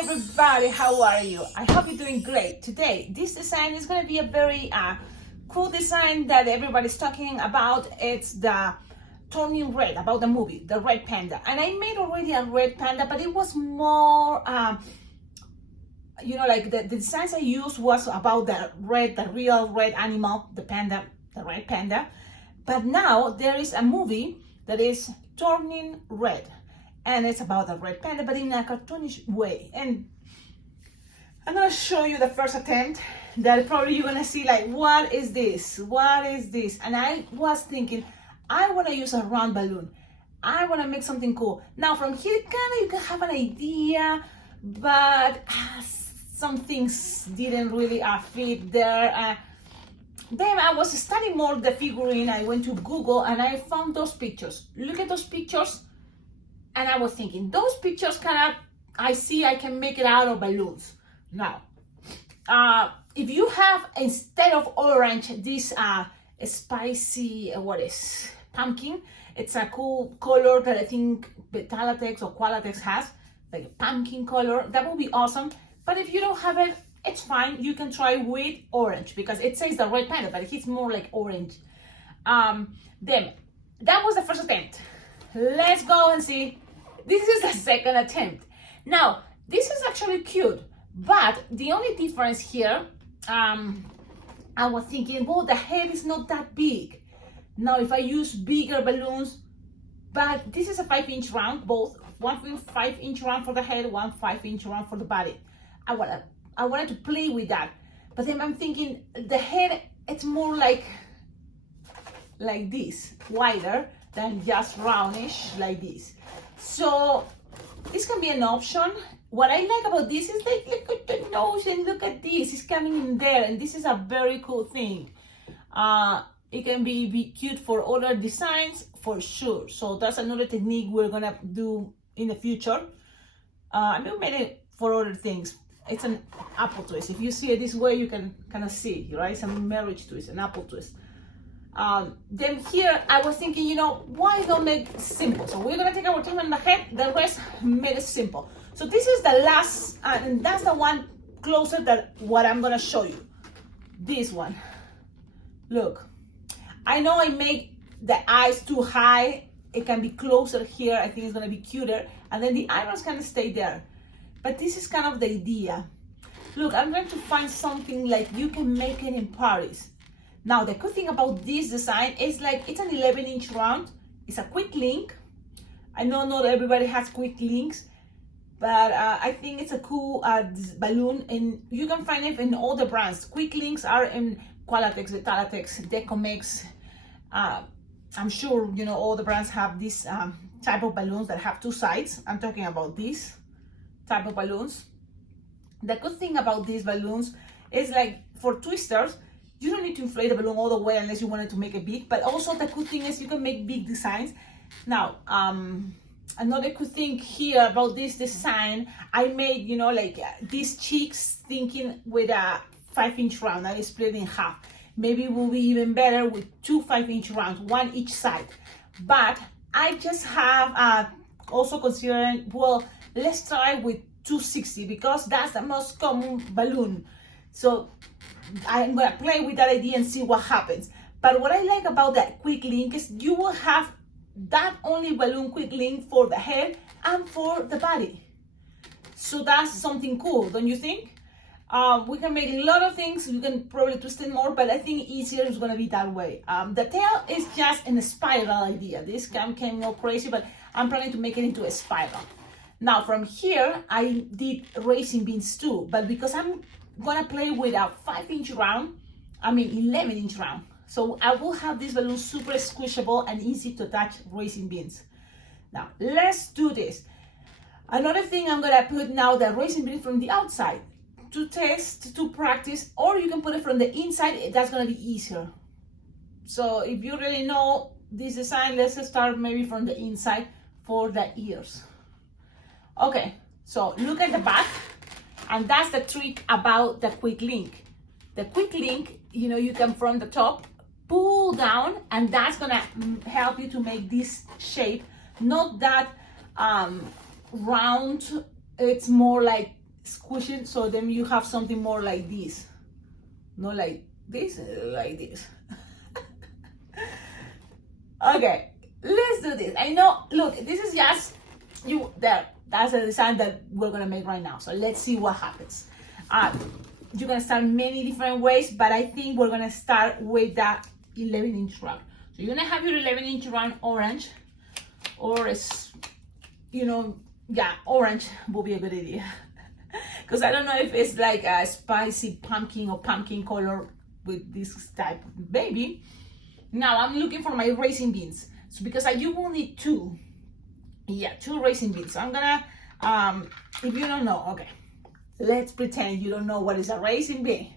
everybody, how are you? I hope you're doing great. Today, this design is going to be a very cool design that everybody's talking about. It's the Turning Red, about the movie, the Red Panda. And I made already a red panda, but it was more, like the designs I used was about the real red animal, the panda, the red panda. But now there is a movie that is Turning Red. And it's about the red panda, but in a cartoonish way. And I'm gonna show you the first attempt that probably you're gonna see like, what is this? What is this? And I was thinking, I wanna use a round balloon. I wanna make something cool. Now from here, kinda you can have an idea, but some things didn't really fit there. Then I was studying more the figurine. I went to Google and I found those pictures. Look at those pictures. And I was thinking, those pictures I see I can make it out of balloons. Now, if you have, instead of orange, this spicy, pumpkin, it's a cool color that I think Betalatex or Qualatex has, like a pumpkin color, that would be awesome. But if you don't have it, it's fine. You can try with orange, because it says the red panda, but it's more like orange. Then, that was the first attempt. Let's go and see. This is the second attempt. Now, this is actually cute, but the only difference here, I was thinking, well, the head is not that big. Now, if I use bigger balloons, but this is a 5-inch round, both 1 5-inch round for the head, 1 5-inch round for the body. I wanted to play with that, but then I'm thinking the head, it's more like this, wider than just roundish like this. So this can be an option. What I like about this is like, look at the nose and look at this, it's coming in there, and this is a very cool thing. It can be cute for other designs for sure. So that's another technique we're gonna do in the future. I made it for other things. It's an apple twist. If you see it this way, you can kind of see, right? It's a marriage twist, an apple twist. Then here I was thinking, why don't make it simple? So we're gonna take our time on the head, the rest made it simple. So this is the last, and that's the one closer than what I'm gonna show you. This one. Look, I know I made the eyes too high. It can be closer here. I think it's gonna be cuter. And then the eyebrows can stay there. But this is kind of the idea. Look, I'm going to find something like you can make it in Paris. Now, the good thing about this design is like, it's an 11-inch round. It's a quick link. I know not everybody has quick links, but I think it's a cool balloon, and you can find it in all the brands. Quick links are in Qualatex, Betalatex, Decomex. I'm sure, all the brands have this type of balloons that have two sides. I'm talking about this type of balloons. The good thing about these balloons is like for twisters, you don't need to inflate the balloon all the way unless you wanted to make it big. But also the good thing is you can make big designs. Now, another good thing here about this design, I made, these cheeks thinking with a 5-inch round. I split it in half. Maybe it will be even better with 2 5-inch rounds, one each side. But I just have also considering, well, let's try with 260 because that's the most common balloon. So I'm gonna play with that idea and see what happens. But what I like about that quick link is you will have that only balloon quick link for the head and for the body. So that's something cool, don't you think? We can make a lot of things. You can probably twist it more, but I think easier is gonna be that way. The tail is just in a spiral idea. This came more crazy, but I'm planning to make it into a spiral. Now from here, I did racing beans too, but because I'm gonna play with a 5-inch round, 11-inch round. So I will have this balloon super squishable and easy to attach racing beans. Now let's do this. Another thing, I'm gonna put now the racing bean from the outside to test, to practice, or you can put it from the inside. That's gonna be easier. So if you really know this design, let's start maybe from the inside for the ears. Okay, so look at the back. And that's the trick about the quick link. The quick link, you can from the top pull down, and that's gonna help you to make this shape, not that round. It's more like squish it so then you have something more like this. Not like this, like this. Okay, let's do this. I know, look, this is just you there. That's the design that we're gonna make right now. So let's see what happens. You're gonna start many different ways, but I think we're gonna start with that 11-inch round. So you're gonna have your 11-inch round orange, or it's, you know, yeah, orange will be a good idea. Because I don't know if it's like a spicy pumpkin or pumpkin color with this type of baby. Now I'm looking for my raisin beans. So because you will need two. Yeah, 2 raisin beans. So I'm gonna, if you don't know, okay, let's pretend you don't know what is a raisin bean.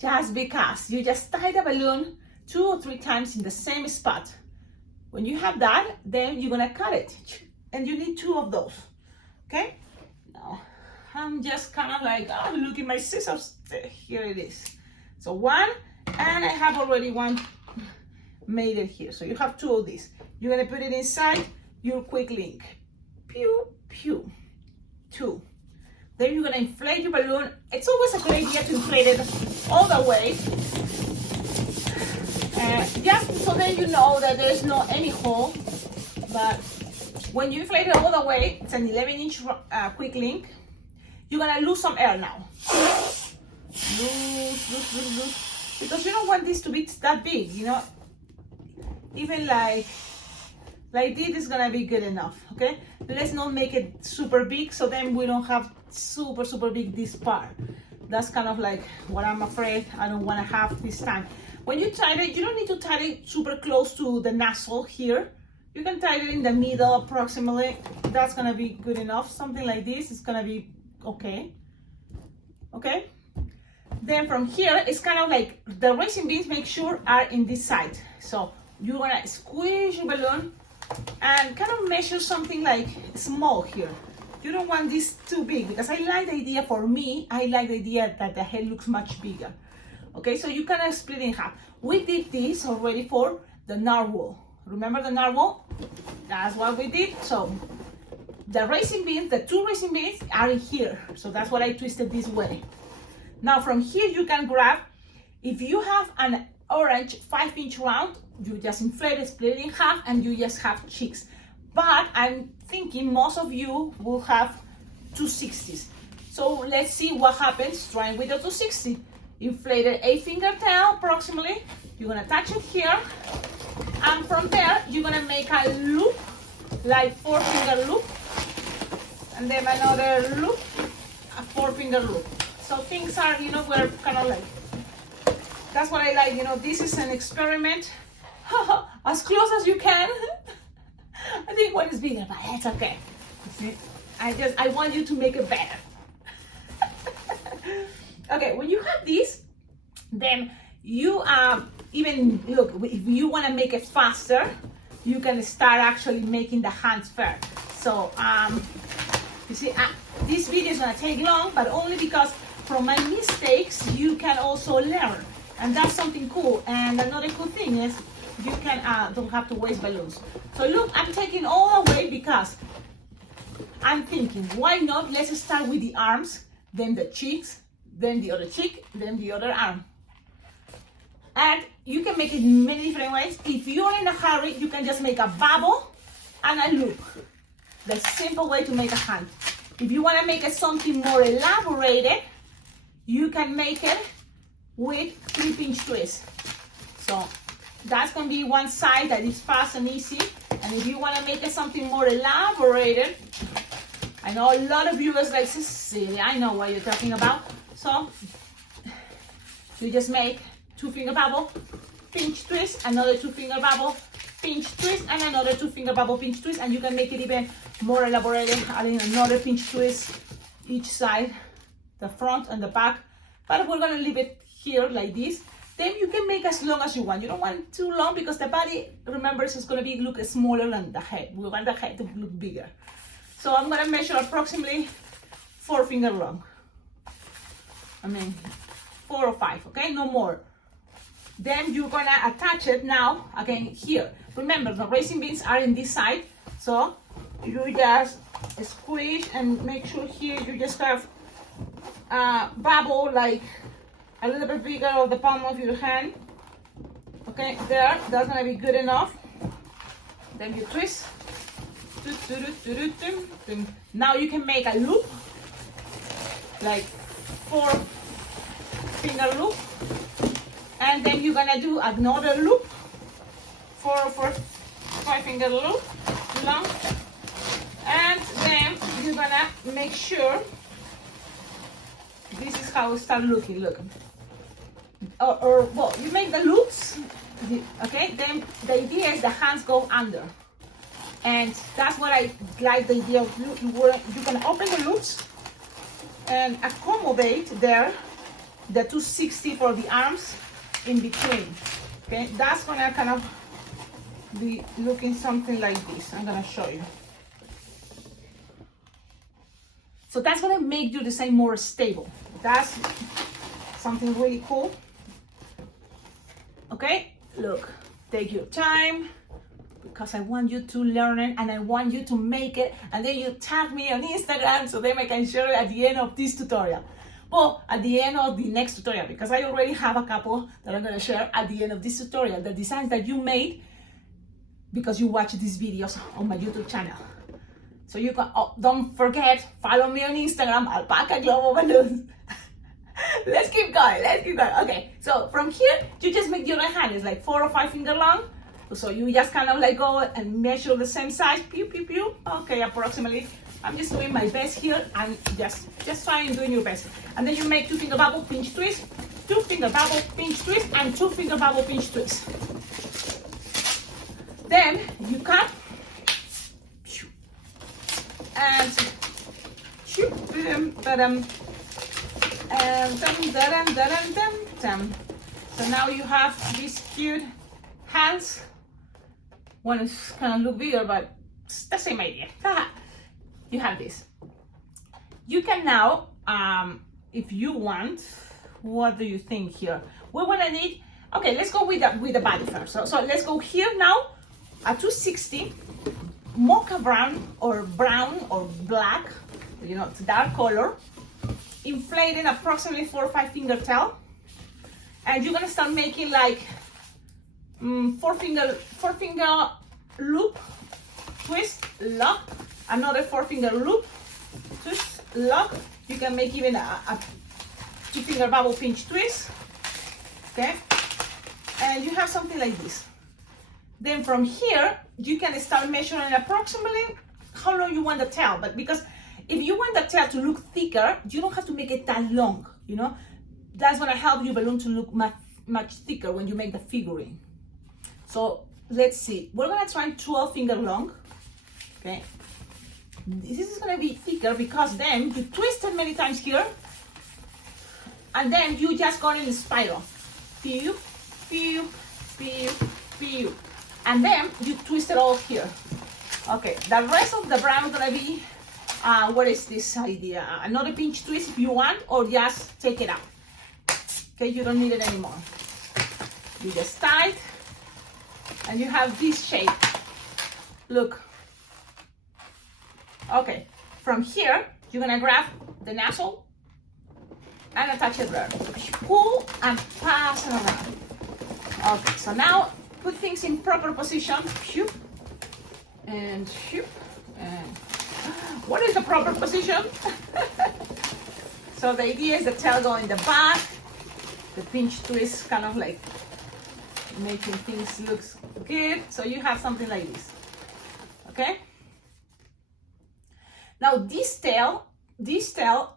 Just because you just tie the balloon 2 or 3 times in the same spot. When you have that, then you're gonna cut it. And you need 2 of those, okay? Now, I'm just kind of like, oh, look at my scissors. Here it is. So 1, and I have already 1 made it here. So you have 2 of these. You're gonna put it inside your quick link. Pew, pew. 2. Then you're gonna inflate your balloon. It's always a good idea to inflate it all the way. Just so then you know that there's no any hole. But when you inflate it all the way, it's an 11-inch quick link. You're gonna lose some air now. Lose. Because you don't want this to be that big, you know. Even like this is gonna be good enough, okay? Let's not make it super big, so then we don't have super big this part. That's kind of like what I'm afraid I don't wanna have this time. When you tie it, you don't need to tie it super close to the nozzle here. You can tie it in the middle approximately. That's gonna be good enough. Something like this is gonna be okay. Okay? Then from here, it's kind of like the raisin beans, make sure, are in this side. So you're gonna squeeze your balloon and kind of measure something like small here. You don't want this too big, because I like the idea, for me, I like the idea that the head looks much bigger. Okay, so you kind of split it in half. We did this already for the narwhal. Remember the narwhal? That's what we did. So the raisin beans, the 2 raisin beans are in here. So that's what I twisted this way. Now from here you can grab, if you have an orange 5-inch round, you just inflate it, split it in half, and you just have cheeks. But I'm thinking most of you will have 260s. So let's see what happens trying with the 260. Inflated 8-finger tail approximately. You're gonna attach it here, and from there you're gonna make a loop, like 4-finger loop, and then another loop, a 4-finger loop. So things are, you know, we're kind of like, that's what I like, you know, this is an experiment. As close as you can. I think one is bigger, but it's okay. See? I want you to make it better. Okay, when you have this, then you even look, if you want to make it faster, you can start actually making the hands first. So you see, this video is gonna take long, but only because from my mistakes you can also learn, and that's something cool. And another cool thing is you can don't have to waste balloons. So look, I'm taking all away because I'm thinking, why not? Let's start with the arms, then the cheeks, then the other cheek, then the other arm. And you can make it many different ways. If you're in a hurry, you can just make a bubble and a loop. The simple way to make a hand. If you want to make it something more elaborated, you can make it with 3-pinch twist. So that's going to be one side that is fast and easy. And if you want to make it something more elaborated, I know a lot of viewers like, Cecilia, I know what you're talking about. So you just make 2-finger bubble, pinch twist, another 2-finger bubble, pinch twist, and another 2-finger bubble, pinch twist, and you can make it even more elaborated, adding another pinch twist each side, the front and the back. But we're gonna leave it here like this. Then you can make as long as you want. You don't want too long because the body, remember, is gonna be look smaller than the head. We want the head to look bigger. So I'm gonna measure approximately 4-finger long. I mean, 4 or 5, okay, no more. Then you're gonna attach it now again here. Remember, the raisin beans are in this side, so you just squeeze and make sure here you just have bubble like a little bit bigger of the palm of your hand. Okay, there, that's gonna be good enough. Then you twist. Now you can make a loop, like 4-finger loop, and then you're gonna do another loop, 5-finger loop long, and then you're gonna make sure this is how it start looking. Look, or well, you make the loops, okay? Then the idea is the hands go under. And that's what I like, the idea of you can open the loops and accommodate there the 260 for the arms in between. Okay, that's gonna kind of be looking something like this. I'm gonna show you. So that's gonna make your design more stable. That's something really cool. Okay, look, take your time, because I want you to learn it and I want you to make it, and then you tag me on Instagram so then I can share it at the end of this tutorial. Well, at the end of the next tutorial, because I already have a couple that I'm gonna share at the end of this tutorial, the designs that you made because you watch these videos on my YouTube channel. So you can, don't forget, follow me on Instagram, Alpacaglobo Balloons. Let's keep going, Okay, so from here, you just make the other hand, it's like 4 or 5 finger long. So you just kind of like go and measure the same size, pew, pew, pew. Okay, approximately. I'm just doing my best here and just trying doing your best. And then you make 2-finger bubble, pinch twist, 2-finger bubble, pinch twist, and 2-finger bubble, pinch twist. Then you cut, and so now you have these cute hands. One is kind of look bigger, but it's the same idea. You have this. You can now, if you want, what do you think here? We're gonna need, okay, let's go with the body first. So let's go here now, a 260, mocha brown or black, you know, it's dark color, inflated approximately 4 or 5 finger tail. And you're gonna start making like 4-finger loop, twist, lock, another 4-finger loop, twist, lock. You can make even a 2-finger bubble pinch twist, okay? And you have something like this. Then from here, you can start measuring approximately how long you want the tail. But because if you want the tail to look thicker, you don't have to make it that long, you know? That's gonna help your balloon to look much thicker when you make the figurine. So let's see, we're gonna try 12-finger long, okay? This is gonna be thicker because then you twist it many times here, and then you just go in a spiral. Pew, pew, pew, pew. And then you twist it all here. Okay, the rest of the brown is gonna be, what is this idea? Another pinch twist if you want, or just take it out. Okay, you don't need it anymore. You just tie it, and you have this shape. Look. Okay, from here, you're gonna grab the nozzle and attach it there. Pull and pass it around. Okay, so now put things in proper position. Shoop, and shoop, and what is the proper position? So the idea is the tail go in the back, the pinch twist kind of like making things look good. So you have something like this, okay? Now this tail,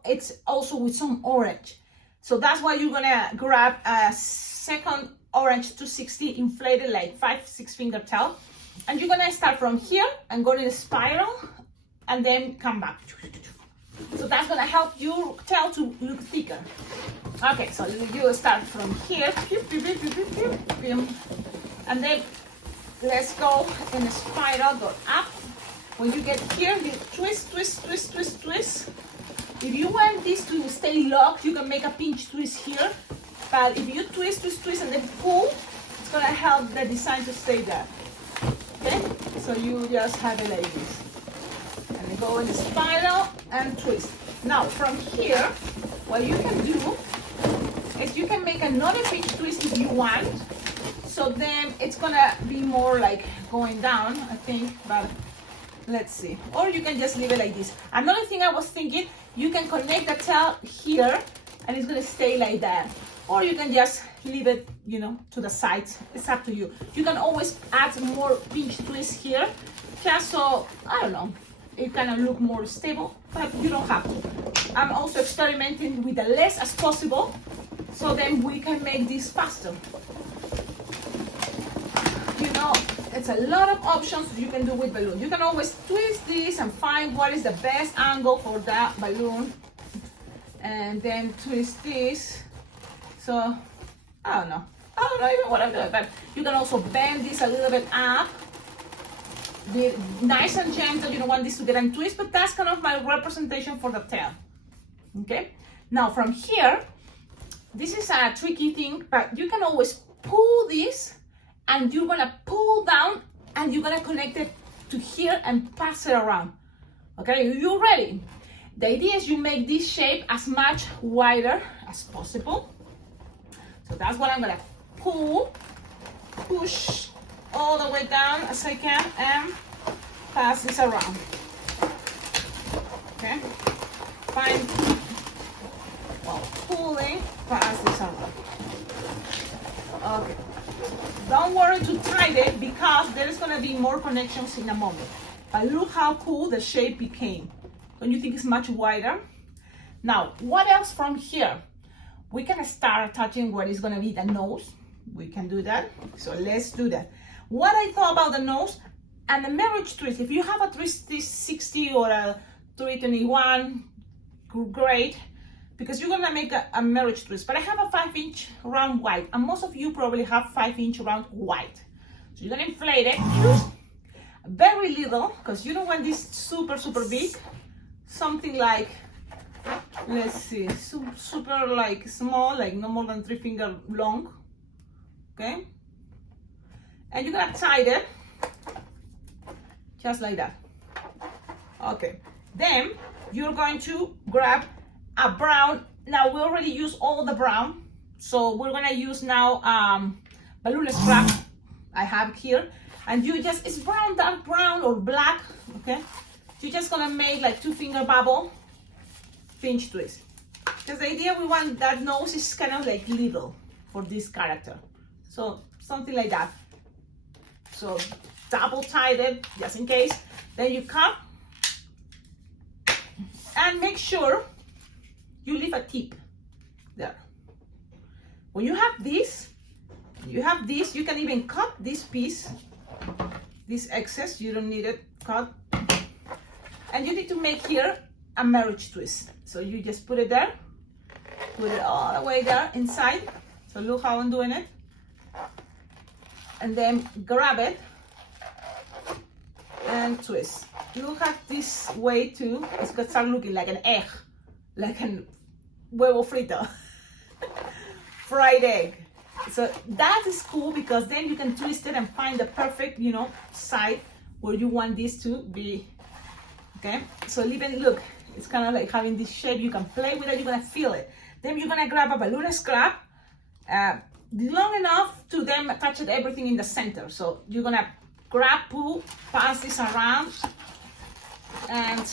it's also with some orange. So that's why you're gonna grab a second orange 260 inflated like 5-6 finger tail. And you're gonna start from here and go in a spiral and then come back. So that's gonna help your tail to look thicker. Okay, so you start from here, and then let's go in a spiral, go up. When you get here, you twist, twist, twist, twist, twist. If you want this to stay locked, you can make a pinch twist here. But if you twist, twist, twist, and then pull, it's gonna help the design to stay there. Okay? So you just have it like this. And then go in the spiral and twist. Now from here, what you can do is you can make another pinch twist if you want. So then it's gonna be more like going down, I think, but let's see. Or you can just leave it like this. Another thing I was thinking, you can connect the tail here and it's gonna stay like that. Or you can just leave it, you know, to the sides. It's up to you. You can always add more pinch twists here, just so, I don't know, it kind of look more stable, but you don't have to. I'm also experimenting with the less as possible, so then we can make this faster. You know, it's a lot of options you can do with balloon. You can always twist this and find what is the best angle for that balloon, and then twist this. So I don't know even what I'm doing, but you can also bend this a little bit up. Be nice and gentle. You don't want this to get a twist, but that's kind of my representation for the tail. Okay, now from here, this is a tricky thing, but you can always pull this and you're gonna pull down and you're gonna connect it to here and pass it around. Okay, you ready? The idea is you make this shape as much wider as possible. So that's what I'm gonna push all the way down as I can and pass this around. Okay, fine. While pulling, pass this around. Okay, don't worry to tighten it because there is gonna be more connections in a moment. But look how cool the shape became. Don't you think it's much wider? Now, what else from here? We can start attaching what is gonna be the nose. We can do that, so let's do that. What I thought about the nose and the marriage twist, if you have a 360 or a 321, great, because you're gonna make a marriage twist. But I have a 5-inch round white, and most of you probably have 5-inch round white. So you're gonna inflate it, use very little, because you don't want this super big. Something like, let's see, super like small, like no more than 3 finger long. Okay, and you're gonna tie it just like that. Okay, then you're going to grab a brown. Now we already used all the brown, so we're gonna use now balloon scrap I have here, and you just, it's brown, dark brown or black. Okay, you're just gonna make like 2 finger bubble pinch twist, because the idea we want that nose is kind of like little for this character. So something like that. So double tie it just in case. Then you cut and make sure you leave a tip there. When you have this, you can even cut this piece, this excess, you don't need it cut. And you need to make here a marriage twist. So you just put it there, put it all the way there inside. So look how I'm doing it. And then grab it and twist. Look at this way too. It's gonna start looking like an egg, like an huevo frito, fried egg. So that is cool because then you can twist it and find the perfect, you know, side where you want this to be. Okay, so even look, it's kind of like having this shape. You can play with it. You're gonna feel it. Then you're gonna grab a balloon scrap. Long enough to then attach it everything in the center. So you're gonna grab, pull, pass this around, and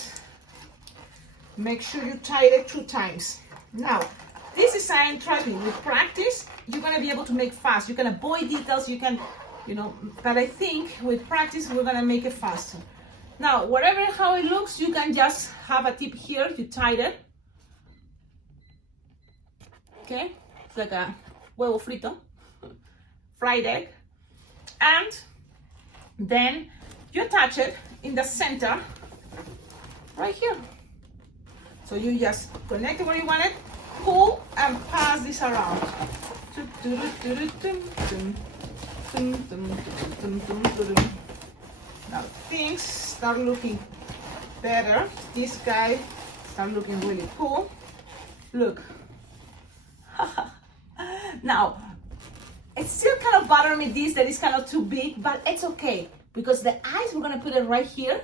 make sure you tie it 2 times. Now, this design, trust me, with practice, you're gonna be able to make fast. You can avoid details, you can, you know, but I think with practice, we're gonna make it faster. Now, whatever how it looks, you can just have a tip here, you tie it. Okay, it's like a huevo frito, fried egg, and then you attach it in the center right here. So you just connect it where you want it, pull and pass this around. Now things start looking better. This guy start looking really cool. Look. Now, it's still kind of bothering me this, that is kind of too big, but it's okay because the eyes, we're gonna put it right here,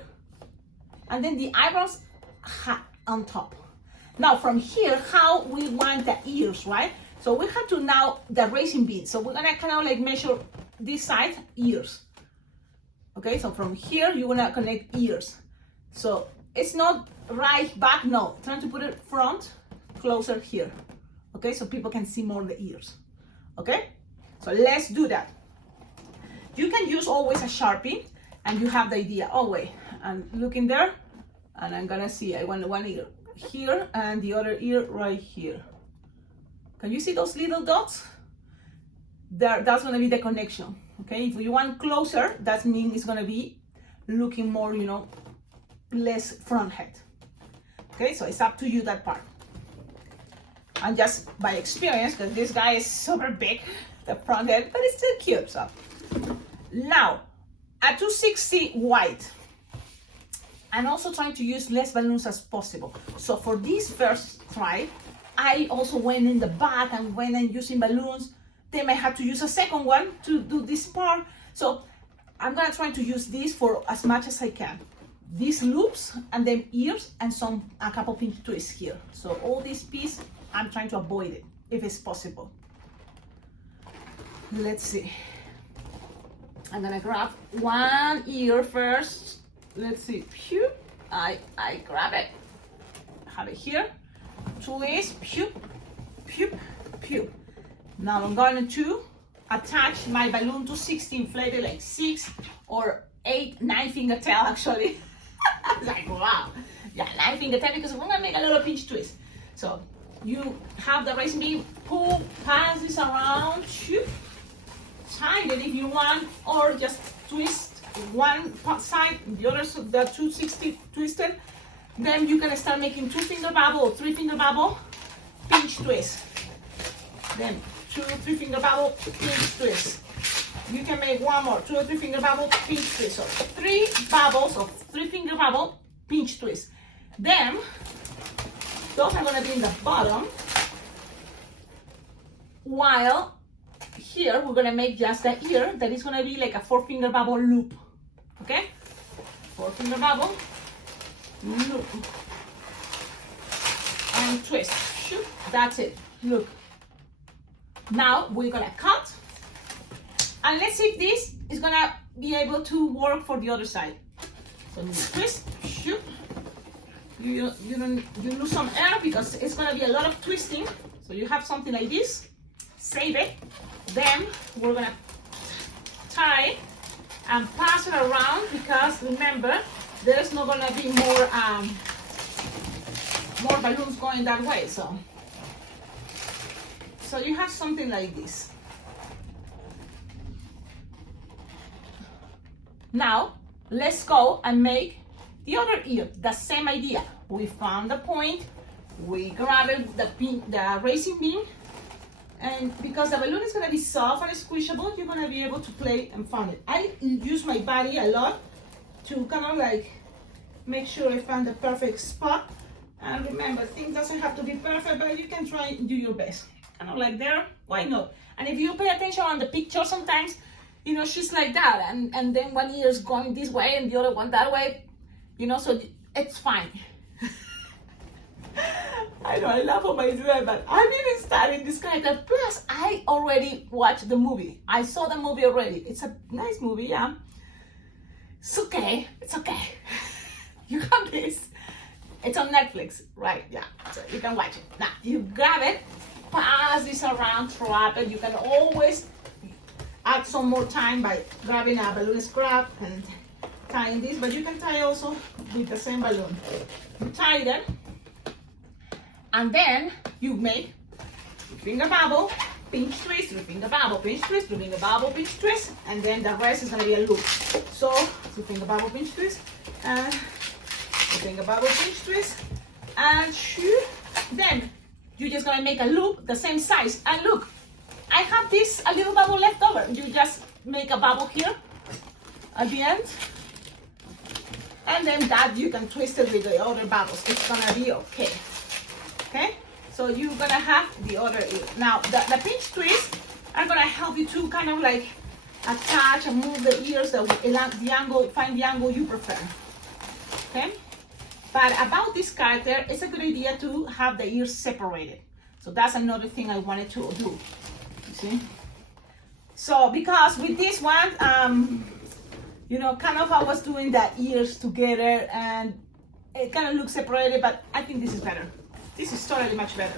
and then the eyebrows on top. Now from here, how we want the ears, right? So we have to now the racing bean. So we're gonna kind of like measure this side ears. Okay, so from here you're gonna connect ears. So it's not right back, no. Trying to put it front, closer here. Okay, so people can see more the ears. Okay, so let's do that. You can use always a Sharpie, and you have the idea. Oh wait, I'm looking there, and I'm gonna see. I want one ear here and the other ear right here. Can you see those little dots? There, that's gonna be the connection. Okay, if you want closer, that means it's gonna be looking more, you know, less front head. Okay, so it's up to you that part. And just by experience, because this guy is super big, the front head, but it's still cute. So now, a 260 white. I'm also trying to use less balloons as possible. So for this first try, I also went in the back and went and using balloons. Then I had to use a second one to do this part. So I'm gonna try to use this for as much as I can. These loops and then ears and a couple pinch twists here. So all this piece, I'm trying to avoid it if it's possible. Let's see. I'm gonna grab one ear first. Let's see. Pew. I grab it. Have it here. Twist. Pew. Pew. Pew. Now I'm going to attach my balloon to 60 inflated, like 6 or 8, 9 finger tail actually. Like wow. Yeah, 9 finger tail because we're gonna make a little pinch twist. So you have the racing beam, pull, pass this around, shoot, tie it if you want, or just twist one side, the other, the 260 twisted. Then you can start making 2 finger bubble or 3 finger bubble, pinch twist. Then 2 or 3 finger bubble, pinch twist. You can make one more, 2 or 3 finger bubble, pinch twist. So 3 bubbles of 3 finger bubble, pinch twist. Then those are gonna be in the bottom, while here we're gonna make just the ear that is gonna be like a 4 finger bubble loop. Okay? 4 finger bubble, loop, and twist. Shoot, that's it. Look. Now we're gonna cut, and let's see if this is gonna be able to work for the other side. So you twist, shoot. You lose some air because it's gonna be a lot of twisting. So you have something like this. Save it. Then we're gonna tie and pass it around because remember there's not gonna be more balloons going that way. So you have something like this. Now let's go and make the other ear. The same idea. We found the point. We grabbed the racing beam. And because the balloon is going to be soft and squishable, you're going to be able to play and find it. I use my body a lot to kind of like make sure I find the perfect spot. And remember, things doesn't have to be perfect, but you can try and do your best. Kind of like there, why not? And if you pay attention on the picture sometimes, you know, she's like that. And then one ear is going this way and the other one that way, you know, so it's fine. I know, I laugh at myself, but I'm even starting this character. Plus, I already watched the movie. I saw the movie already. It's a nice movie, yeah. It's okay. It's okay. You got this. It's on Netflix, right? Yeah, so you can watch it. Now, you grab it, pass this around, wrap it. You can always add some more time by grabbing a balloon scrap and tying this, but you can tie also with the same balloon. You tie them. And then you make 3 finger bubble, pinch twist, 3 finger bubble, pinch twist, 3 finger bubble, pinch twist, and then the rest is gonna be a loop. So 3 finger bubble, pinch twist, and 3 finger bubble, pinch twist, and shoot. Then you're just gonna make a loop the same size. And look, I have this a little bubble left over. You just make a bubble here at the end, and then that you can twist it with the other bubbles. It's gonna be okay. Okay, so you're gonna have the other ear. Now the pinch twists are gonna help you to kind of like attach and move the ears, the angle, find the angle you prefer. Okay, But about this character, it's a good idea to have the ears separated. So that's another thing I wanted to do, you see? So because with this one, you know, kind of I was doing the ears together and it kind of looks separated, but I think this is better. This is totally much better.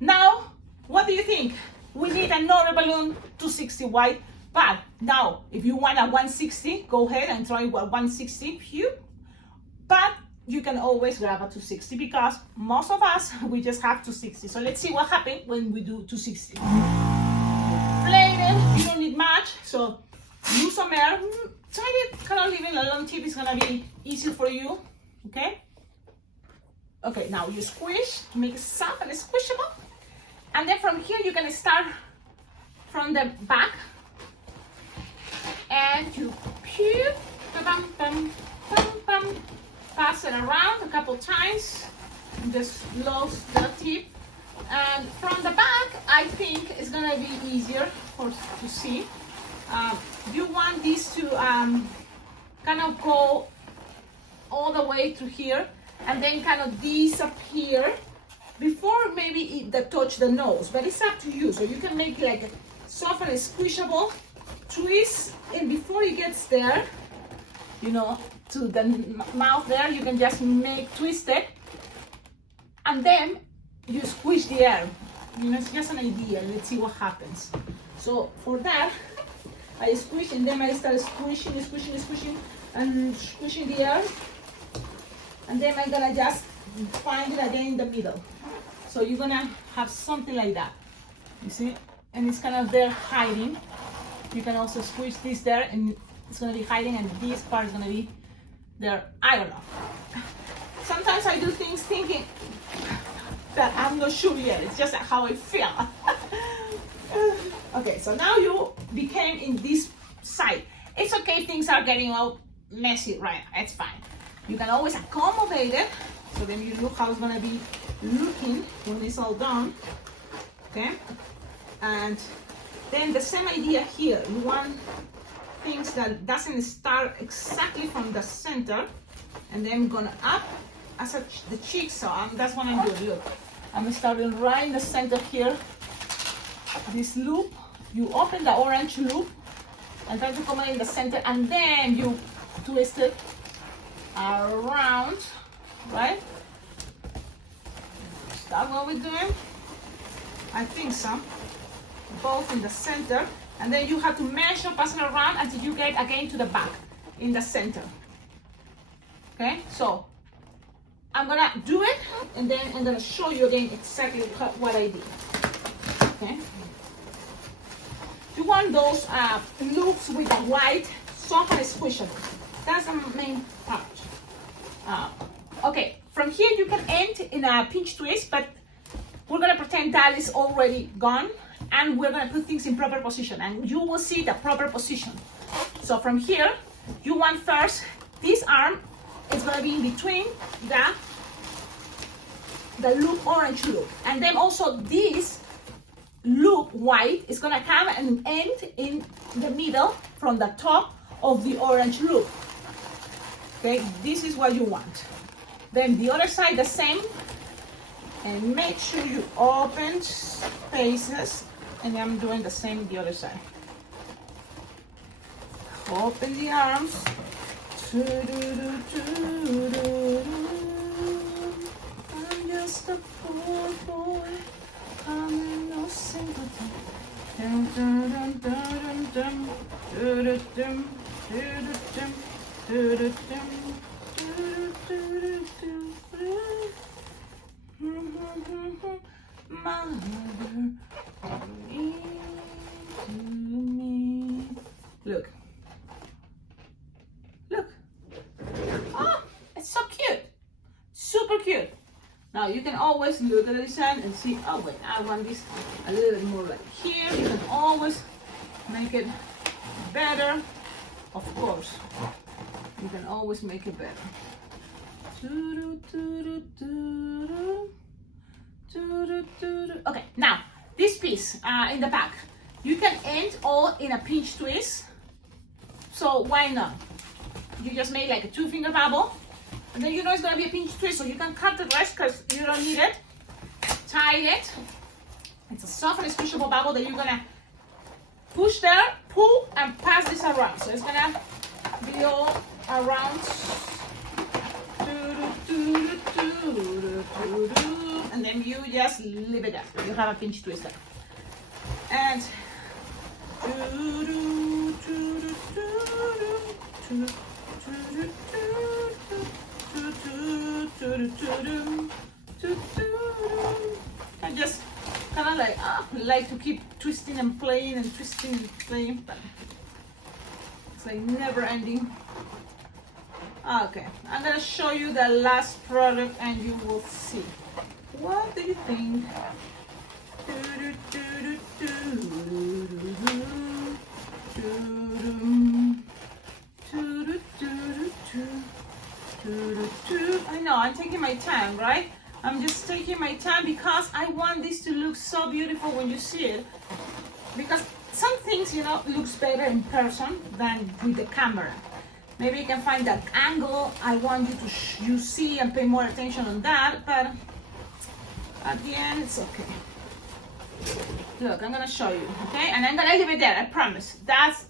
Now, what do you think? We need another balloon, 260 wide, but now if you want a 160, go ahead and try a 160 Phew. But you can always grab a 260 because most of us, we just have 260. So let's see what happens when we do 260. Inflated, you don't need much, so use some air. Try it, kind of leaving a long tip is gonna be easier for you, okay? Okay, now you squish to make it soft and squishable. And then from here, you're gonna start from the back. And you pew, bam, bam, bam, bam. Pass it around a couple times, and just close the tip. And from the back, I think it's gonna be easier to see. You want this to kind of go all the way through here, and then kind of disappear before maybe it touch the nose. But it's up to you. So you can make like a soft and squishable twist, and before it gets there, you know, to the mouth there, you can just twist it, and then you squish the air. You know, it's just an idea. Let's see what happens. So for that, I squish, and then I start squishing, and squishing the air, and then I'm gonna just find it again in the middle. So you're gonna have something like that, you see, and it's kind of there hiding. You can also squish this there, and it's gonna be hiding, and this part is gonna be there. I don't know. Sometimes I do things thinking that I'm not sure yet. It's just how I feel. Okay, so now you became in this side. It's okay, things are getting all messy, right? It's fine. You can always accommodate it. So then you look how it's gonna be looking when it's all done. Okay? And then the same idea here. You want things that doesn't start exactly from the center, and then gonna up as the cheeks. So that's what I'm doing. Look, I'm starting right in the center here. This loop, you open the orange loop and try to come in the center, and then you twist it around, right? Is that what we're doing? I think so. Both in the center, and then you have to measure, pass it around until you get again to the back in the center. Okay, so I'm gonna do it, and then I'm gonna show you again exactly what I did. Okay, you want those loops with the white, soft and squishable. That's the main part. Okay, from here you can end in a pinch twist, but we're gonna pretend that is already gone, and we're gonna put things in proper position, and you will see the proper position. So from here, you want first, this arm is gonna be in between the loop, orange loop, and then also this loop white is gonna come and end in the middle from the top of the orange loop. Okay, this is what you want. Then the other side the same, and make sure you open spaces, and I'm doing the same the other side. Open the arms. I'm just a poor boy, I'm in no sympathy. Look. Look. Oh, it's so cute. Super cute. Now you can always look at the design and see, oh wait, I want this a little bit more like here. You can always make it better. Of course, you can always make it better. Okay, now this piece in the back, you can end all in a pinch twist. So why not? You just made like a 2-finger bubble, And then you know it's gonna be a pinch twist, so you can cut the rest because you don't need it. Tie it. It's a soft and squishable bubble that you're gonna push there, pull, and pass this around. So it's gonna be all around. And then you just leave it there. You have a pinch twister. And I just kind of like to keep twisting and playing and twisting and playing, but it's like never ending. Okay, I'm gonna show you the last product and you will see. What do you think? I know, I'm taking my time, right? I'm just taking my time because I want this to look so beautiful when you see it. Because some things, you know, looks better in person than with the camera. Maybe you can find that angle. I want you to you see and pay more attention on that, but at the end, it's okay. Look, I'm gonna show you, okay? And I'm gonna leave it there, I promise. That's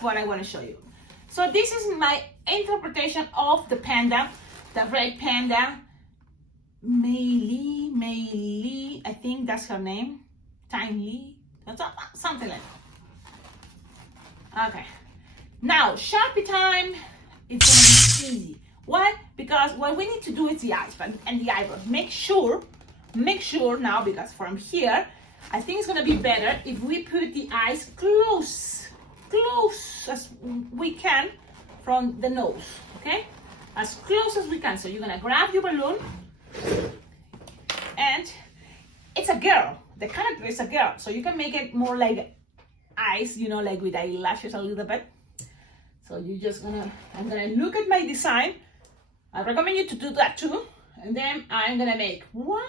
what I wanna show you. So this is my interpretation of the panda, the red panda. Mei, I think that's her name. Tiny, something like that. Okay. Now, Sharpie time. It's gonna be easy. Why? Because what we need to do is the eyes and the eyebrows. Make sure now, because from here, I think it's gonna be better if we put the eyes close as we can from the nose, okay? As close as we can. So you're gonna grab your balloon, and it's a girl. The character is a girl, so you can make it more like eyes, you know, like with eyelashes a little bit. So you're just I'm gonna look at my design. I recommend you to do that too. And then I'm gonna make one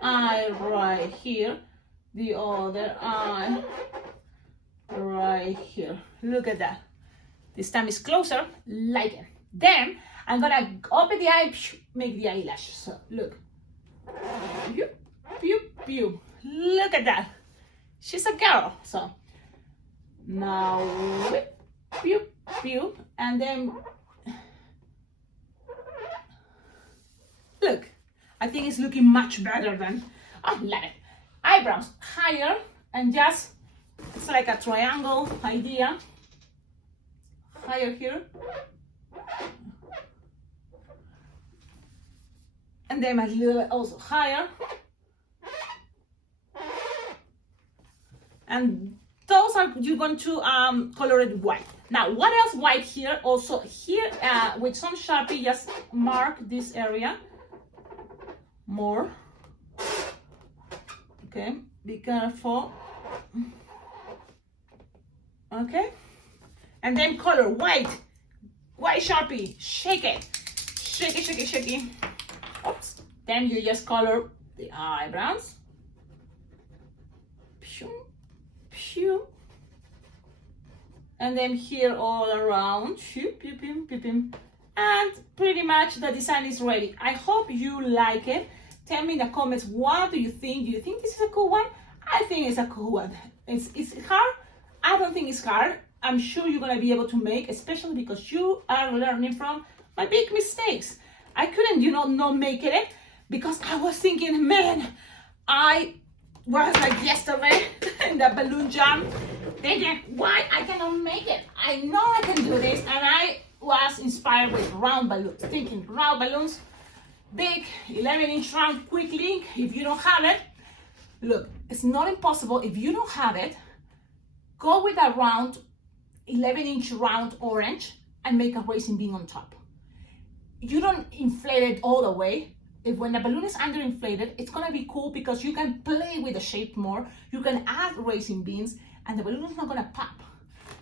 eye right here, the other eye right here. Look at that. This time is closer, like it. Then I'm gonna open the eye, make the eyelash. So look. Pew, pew, pew. Look at that. She's a girl. So now whip, pew, pew, and then look. I think it's looking much better than. I love it. Eyebrows higher and just it's like a triangle idea. Higher here. And then a little bit also higher. And those are you're going to color it white. Now, what else white here? Also here with some Sharpie, just mark this area more. Okay, be careful. Okay, and then color white Sharpie. Shake it, shake it, shake it, shake it. Oops. Then you just color the eyebrows. Pew, pew. And then here all around. Pew, pew, pew, pew, pew. And pretty much the design is ready. I hope you like it. Tell me in the comments, what do you think? Do you think this is a cool one? I think it's a cool one. It's hard. I don't think it's hard. I'm sure you're gonna be able to make, especially because you are learning from my big mistakes. I couldn't, not make it because I was thinking, man, I was like yesterday in the balloon jam, thinking, why I cannot make it? I know I can do this, and I was inspired with round balloons, thinking round balloons, big 11-inch round quick link. If you don't have it, look, it's not impossible. If you don't have it, go with a round 11-inch round orange and make a racing bean on top. You don't inflate it all the way. If when the balloon is underinflated, it's gonna be cool because you can play with the shape more. You can add racing beans and the balloon is not gonna pop.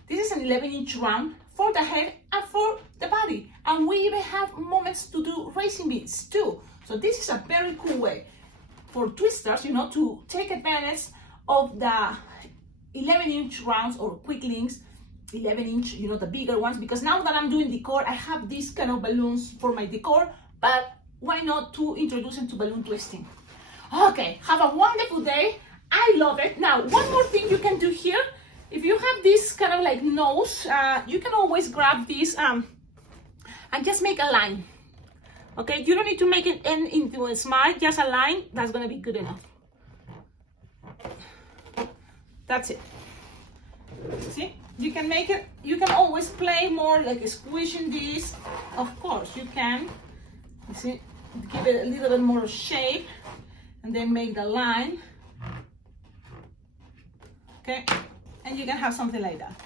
This is an 11-inch round for the head and for the body. And we even have moments to do racing beans too. So this is a very cool way for twisters, to take advantage of the 11-inch rounds or quick links, 11-inch, the bigger ones, because now that I'm doing decor, I have these kind of balloons for my decor, but why not to introduce them to balloon twisting? Okay, have a wonderful day. I love it. Now, one more thing you can do here. If you have this kind of like nose, you can always grab this and just make a line. Okay, you don't need to make it into a smile, just a line. That's gonna be good enough. That's it. See, you can make it, you can always play more like squishing this. Of course, you can. You see, give it a little bit more shape and then make the line. Okay, and you can have something like that.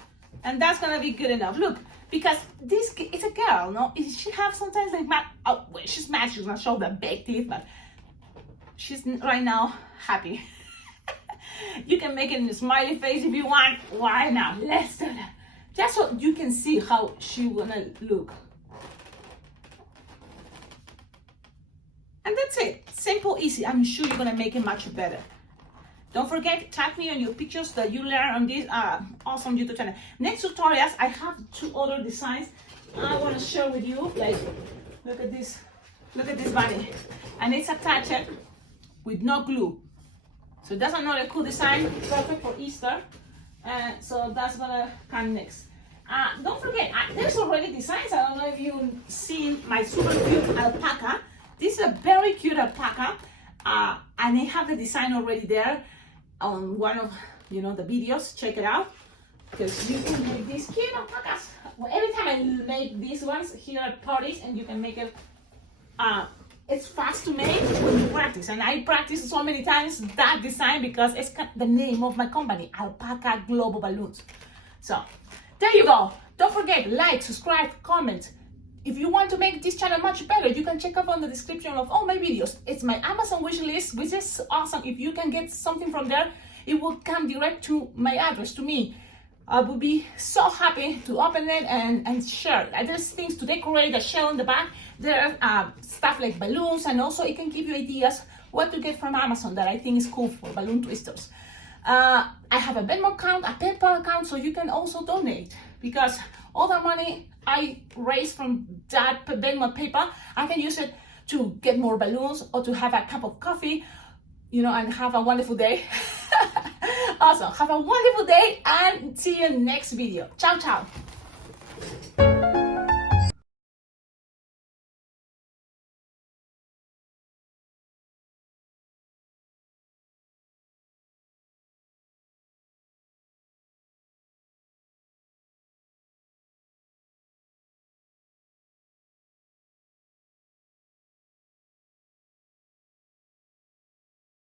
And that's gonna be good enough. Look, because this, it's a girl, no? She have sometimes like, oh, well, she's mad, she's gonna show the big teeth, but she's right now happy. You can make it in a smiley face if you want. Why not? Let's do that. Just so you can see how she wanna look. And that's it. Simple, easy. I'm sure you're gonna make it much better. Don't forget, tag me on your pictures that you learn on this awesome YouTube channel. Next tutorials, I have 2 other designs I want to share with you. Like, look at this bunny, and it's attached with no glue. So that's another cool design, perfect for Easter. So that's gonna come next. Don't forget, there's already designs. I don't know if you've seen my super cute alpaca. This is a very cute alpaca, and I have the design already there on one of the videos. Check it out, because you can make these cute alpacas. Well, every time I make these ones here at parties, and you can make it. It's fast to make when you practice, and I practice so many times that design because it's the name of my company, Alpacaglobo Balloons. So there you go. Don't forget, like, subscribe, comment. If you want to make this channel much better, you can check up on the description of all my videos. It's my Amazon wish list, which is awesome. If you can get something from there, it will come direct to my address, to me. I would be so happy to open it and share it. There's things to decorate, the shell on the back. There are stuff like balloons, and also it can give you ideas what to get from Amazon that I think is cool for balloon twisters. I have a Venmo account, a PayPal account, so you can also donate, because all the money I raise from that Venmo PayPal, I can use it to get more balloons or to have a cup of coffee, and have a wonderful day. Awesome. Have a wonderful day and see you in the next video. Ciao, ciao.